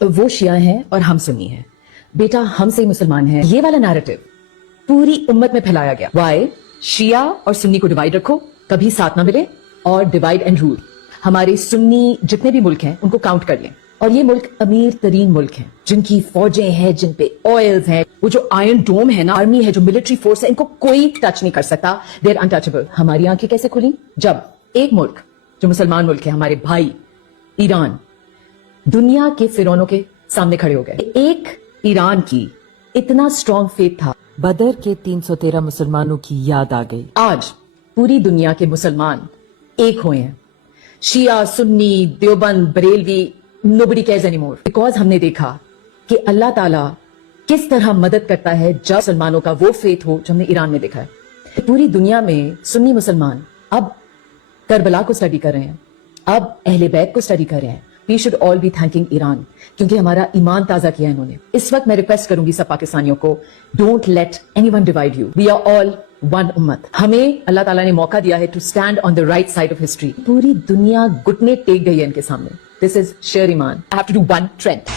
وہ شیعہ ہیں اور ہم سنی ہیں. بیٹا ہم سے مسلمان ہیں, یہ والا نیریٹو پوری امت میں پھیلایا گیا. وائی شیعہ اور سنی کو ڈیوائڈ رکھو, کبھی ساتھ نہ ملے, اور ڈیوائڈ اینڈ رول. ہمارے سنی جتنے بھی ملک ہیں ان کو کاؤنٹ کر لیں, اور یہ ملک امیر ترین ملک ہیں, جن کی فوجیں ہیں, جن پہ آئلز ہیں. وہ جو آئرن ڈوم ہے نا, آرمی ہے, جو ملٹری فورس ہے, ان کو کوئی ٹچ نہیں کر سکتا. They are untouchable. ہماری آنکھیں کیسے کھلی جب ایک ملک جو مسلمان ملک ہے, ہمارے بھائی ایران, دنیا کے فرعونوں کے سامنے کھڑے ہو گئے. ایک ایران کی اتنا اسٹرانگ فیتھ تھا. بدر کے 313 مسلمانوں کی یاد آ گئی. آج پوری دنیا کے مسلمان ایک ہوئے ہیں. شیعہ, سنی, Deoband, Barelvi, nobody cares anymore. Because ہم نے دیکھا کہ اللہ تعالیٰ کس طرح مدد کرتا ہے جب مسلمانوں کا وہ فیتھ ہو جو ہم نے ایران میں دیکھا ہے. پوری دنیا میں سنی مسلمان اب کربلا کو اسٹڈی کر رہے ہیں, اب اہل بیت کو اسٹڈی کر رہے ہیں. We should all be thanking Iran, کیونکہ ہمارا ایمان تازہ کیا انہوں نے. اس وقت میں ریکویسٹ کروں گی سب پاکستانیوں کو, don't let anyone divide you. We are all one امت. ہمیں اللہ تعالیٰ نے موقع دیا ہے to stand on the right side of history. پوری دنیا گھٹنے ٹیک گئی ہے ان کے سامنے. دس از شیئر ایمان. I have to do one trend.